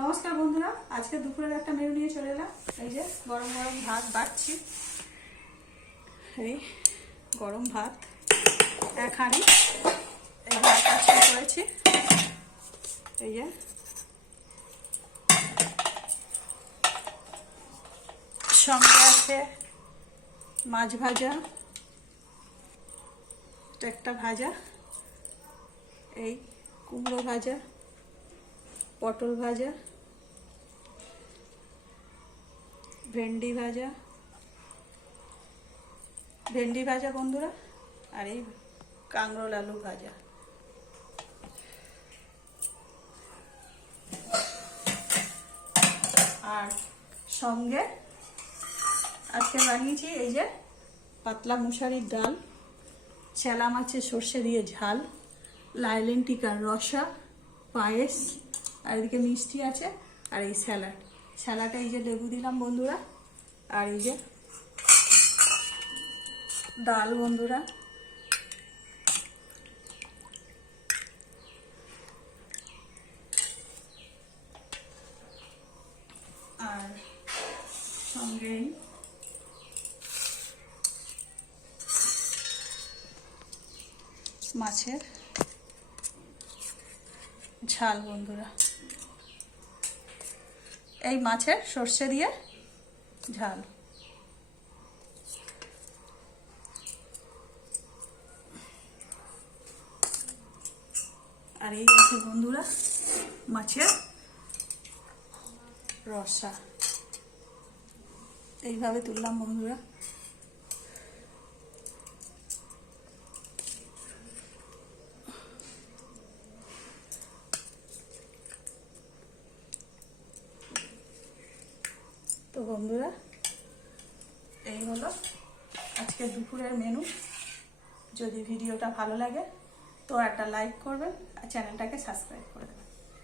নমস্কার বন্ধুরা, আজকে দুপুরের একটা মেনু নিয়ে চলে এলাম। এই যে গরম গরম ভাত বাড়ছি। এই গরম ভাত এক হাঁড়ি, এই ভাত আজকে করেছি। এই যে সঙ্গে আছে মাছ ভাজা, একটা ভাজা, এই কুমড়ো ভাজা, পটল ভাজা, ভেন্ডি ভাজা বন্ধুরা, আর এই কাঁকরোল আলু ভাজা। আর সঙ্গে আজকে বানিয়েছি এই যে পাতলা মুসারির ডাল, চেলা মাছের সর্ষে দিয়ে ঝাল, লাইলেন টিকার রসা, পায়েস, আর এদিকে মিষ্টি আছে, আর এই স্যালাডে এই যে লেবু দিলাম বন্ধুরা, আর এই যে ডাল বন্ধুরা। আর সঙ্গে মাছের ঝাল বন্ধুরা, এই মাছের সর্ষে দিয়ে ঝাল। আর এই আছে বন্ধুরা মাছের রসা। এইভাবে তুললাম বন্ধুরা। তো বন্ধুরা, এই হলো আজকে দুপুরের মেনু। যদি ভিডিওটা ভালো লাগে তো একটা লাইক করবেন আর চ্যানেলটাকে সাবস্ক্রাইব করে দেবেন।